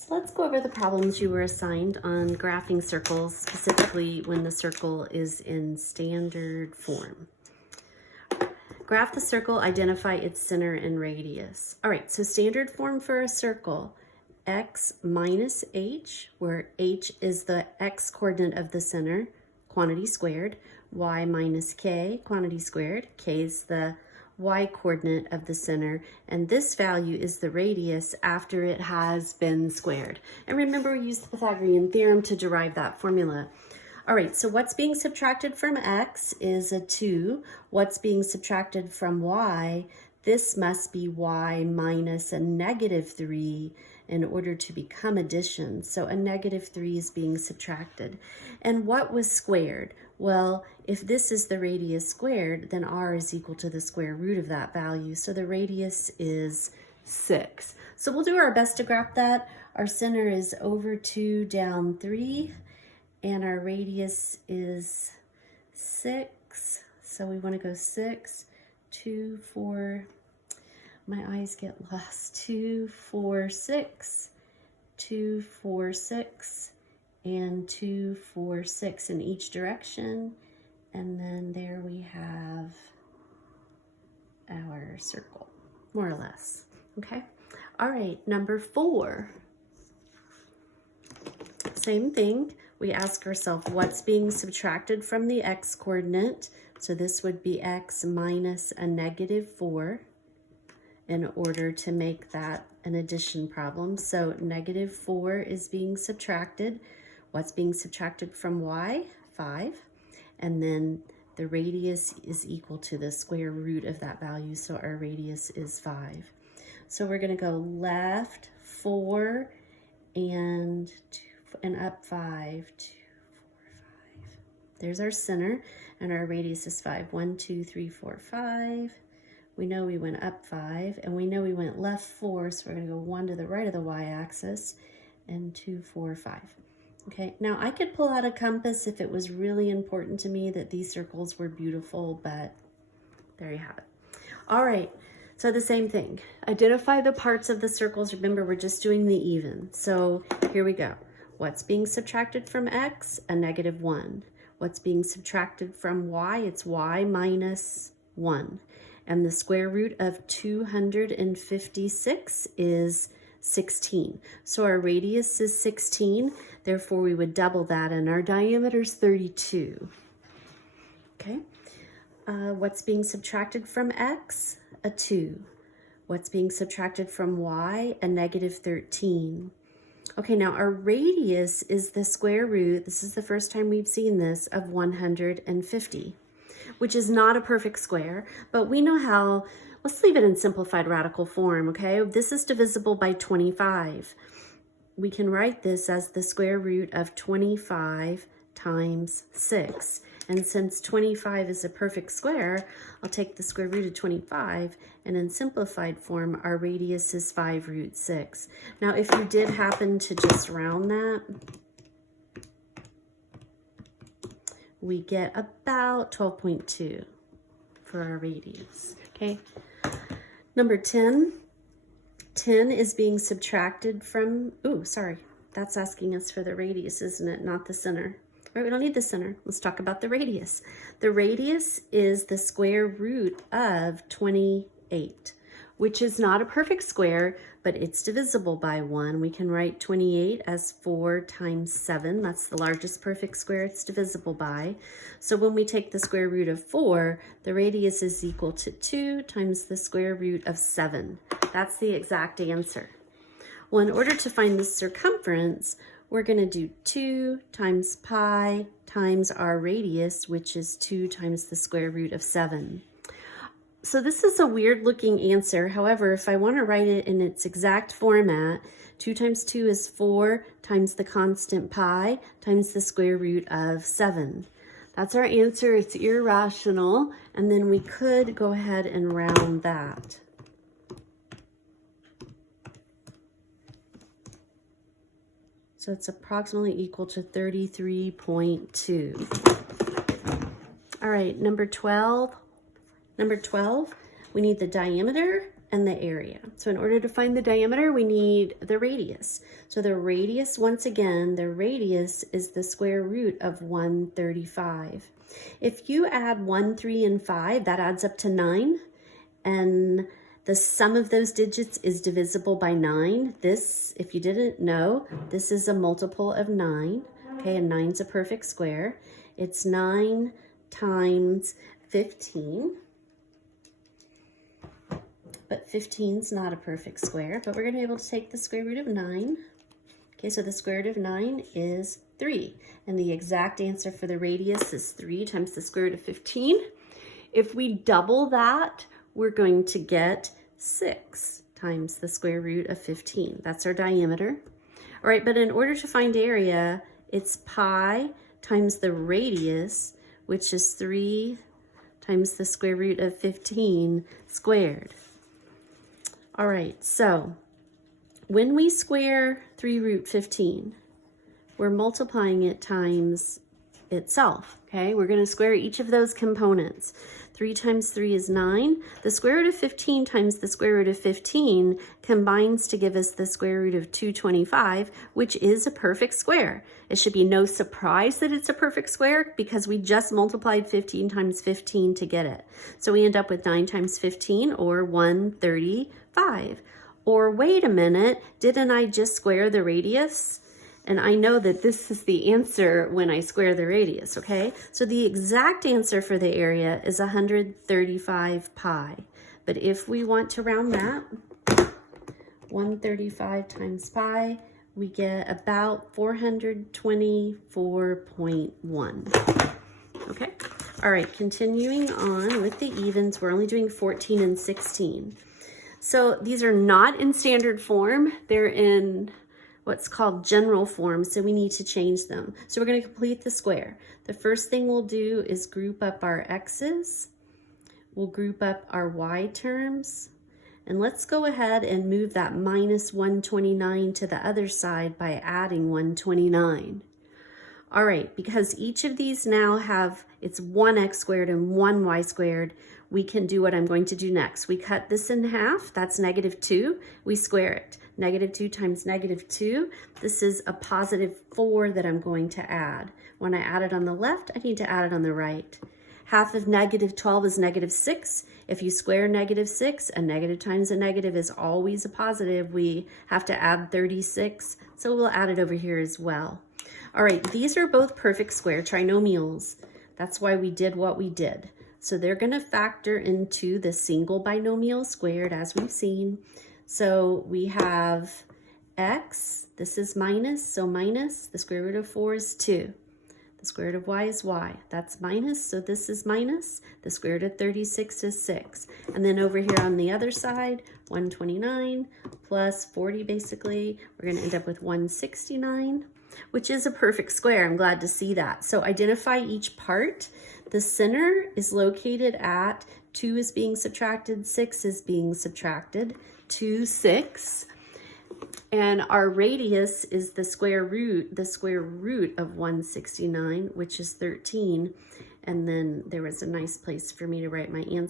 So let's go over the problems you were assigned on graphing circles, specifically when the circle is in standard form. Graph the circle, identify its center and radius. All right, so standard form for a circle, x minus h, where h is the x coordinate of the center, quantity squared, y minus k, quantity squared, k is the y coordinate of the center, and this value is the radius after it has been squared. And remember, we used the Pythagorean theorem to derive that formula. All right, so what's being subtracted from x is a 2. What's being subtracted from y? This must be y minus a negative 3 in order to become addition. So a negative 3 is being subtracted. And what was squared? Well, if this is the radius squared, then r is equal to the square root of that value. So the radius is 6. So we'll do our best to graph that. Our center is over 2 down 3, and our radius is 6. So we want to go 6, 2, 4. My eyes get lost. 2, 4, 6, 2, 4, 6, and 2, 4, 6 in each direction. And then there we have our circle, more or less. Okay. All right, number 4. Same thing. We ask ourselves what's being subtracted from the x coordinate. So this would be x minus a negative 4 in order to make that an addition problem. So negative 4 is being subtracted. What's being subtracted from y? 5. And then the radius is equal to the square root of that value. So our radius is 5. So we're going to go left 4 and 2 and up 5, 2, 4, 5. There's our center, and our radius is 5. 1, 2, 3, 4, 5. We know we went up 5, and we know we went left 4, so we're going to go 1 to the right of the y-axis, and 2, 4, 5. Okay, now I could pull out a compass if it was really important to me that these circles were beautiful, but there you have it. All right, so the same thing. Identify the parts of the circles. Remember, we're just doing the even. So here we go. What's being subtracted from x? A negative 1. What's being subtracted from y? It's y minus 1. And the square root of 256 is 16. So our radius is 16. Therefore, we would double that, and our diameter is 32. Okay. What's being subtracted from x? A 2. What's being subtracted from y? A negative 13. Okay, now our radius is the square root, this is the first time we've seen this, of 150, which is not a perfect square, but we know how. Let's leave it in simplified radical form, okay? This is divisible by 25. We can write this as the square root of 25 times 6. And since 25 is a perfect square, I'll take the square root of 25, and in simplified form, our radius is 5 root 6. Now, if you did happen to just round that, we get about 12.2 for our radius, okay? Number 10. 10 is being subtracted from, that's asking us for the radius, isn't it? Not the center. Right, we don't need the center. Let's talk about the radius. The radius is the square root of 28, which is not a perfect square, but it's divisible by 1. We can write 28 as 4 times 7. That's the largest perfect square it's divisible by. So when we take the square root of 4, the radius is equal to 2 times the square root of 7. That's the exact answer. Well, in order to find the circumference, we're going to do 2 times pi times our radius, which is 2 times the square root of 7. So this is a weird looking answer. However, if I want to write it in its exact format, 2 times 2 is 4 times the constant pi times the square root of 7. That's our answer. It's irrational. And then we could go ahead and round that. So it's approximately equal to 33.2. All right, number 12. We need the diameter and the area. So in order to find the diameter, we need the radius. So the radius, once again, the radius is the square root of 135. If you add 1, 3, and 5, that adds up to 9. And the sum of those digits is divisible by 9. This, if you didn't know, this is a multiple of 9. Okay, and 9's a perfect square. It's 9 times 15. But 15's not a perfect square, but we're going to be able to take the square root of 9. Okay, so the square root of 9 is 3. And the exact answer for the radius is 3 times the square root of 15. If we double that, we're going to get 6 times the square root of 15. That's our diameter. All right, but in order to find area, it's pi times the radius, which is 3 times the square root of 15 squared. All right, so when we square 3 root 15, we're multiplying it times itself, okay? We're going to square each of those components. 3 times 3 is 9. The square root of 15 times the square root of 15 combines to give us the square root of 225, which is a perfect square. It should be no surprise that it's a perfect square because we just multiplied 15 times 15 to get it. So we end up with 9 times 15, or 135. Or wait a minute, didn't I just square the radius? And I know that this is the answer when I square the radius, okay? So the exact answer for the area is 135 pi. But if we want to round that, 135 times pi, we get about 424.1. Okay? All right, continuing on with the evens, we're only doing 14 and 16. So these are not in standard form. They're in what's called general form, so we need to change them. So we're going to complete the square. The first thing we'll do is group up our x's. We'll group up our y terms. And let's go ahead and move that minus 129 to the other side by adding 129. All right, because each of these now have, it's 1x squared and 1y squared, we can do what I'm going to do next. We cut this in half, that's -2, we square it. -2 times -2, this is a +4 that I'm going to add. When I add it on the left, I need to add it on the right. Half of -12 is -6. If you square -6, a negative times a negative is always a positive. We have to add 36, so we'll add it over here as well. All right, these are both perfect square trinomials. That's why we did what we did. So they're going to factor into the single binomial squared, as we've seen. So we have x, this is minus, so minus, the square root of 4 is 2. The square root of y is y. That's minus, so this is minus. The square root of 36 is 6. And then over here on the other side, 129 plus 40 basically, we're going to end up with 169, which is a perfect square. I'm glad to see that. So identify each part. The center is located at 2 is being subtracted, 6 is being subtracted, 2, 6. And our radius is the square root of 169, which is 13. And then there was a nice place for me to write my answer.